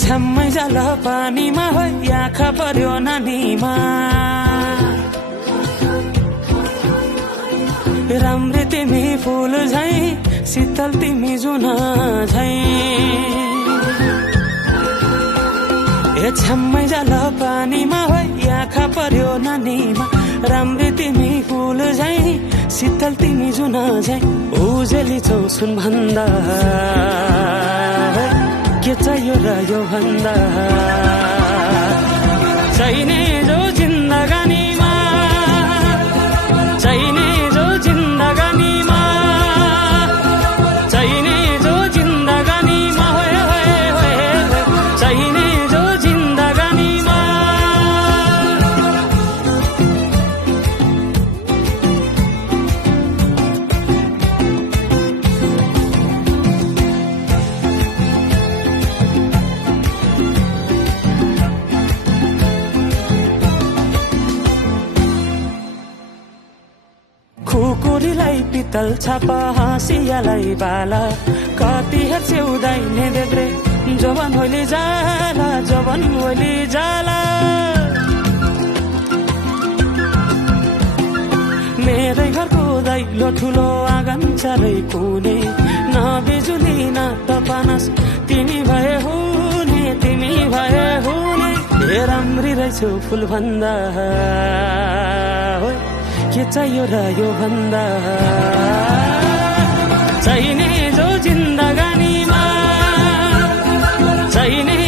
छ्याम्मै जाल पानीमा हो आँखा पर्यो नानीमा राम्री तिमी फुल झै शीतल तिमी जुन झै छ्याम्मै जाल पानीमा हो आँखा पर्यो नानीमा राम्री तिमी फुल झै शीतल तिमी जुन झै उजेली छौ सुन भन्दा के चाहियो र यो भन्दा चाहिने जो जिन्दगानीमा चाहिने जो जिन्दगानीमा चाहिने जो जिन्दगानीमा होए होए होए चाहिने जो जिन्दगानीमा खुकुरीलाई पितल छापा हाँसियालाई बाला कति हेर्छे उदाइने देब्रे जवान होली जाला जवान होली जाला मेरै घरको दैलो ठुलो आँगन चारै कुने न बिजुली न टपानस तिमी भए हुने तिमी भए हुने हे राम्री रहेछौ फुल भन्दा के चाहियो र यो भन्दा चाहिने जो जिन्दगानीमा चाहिने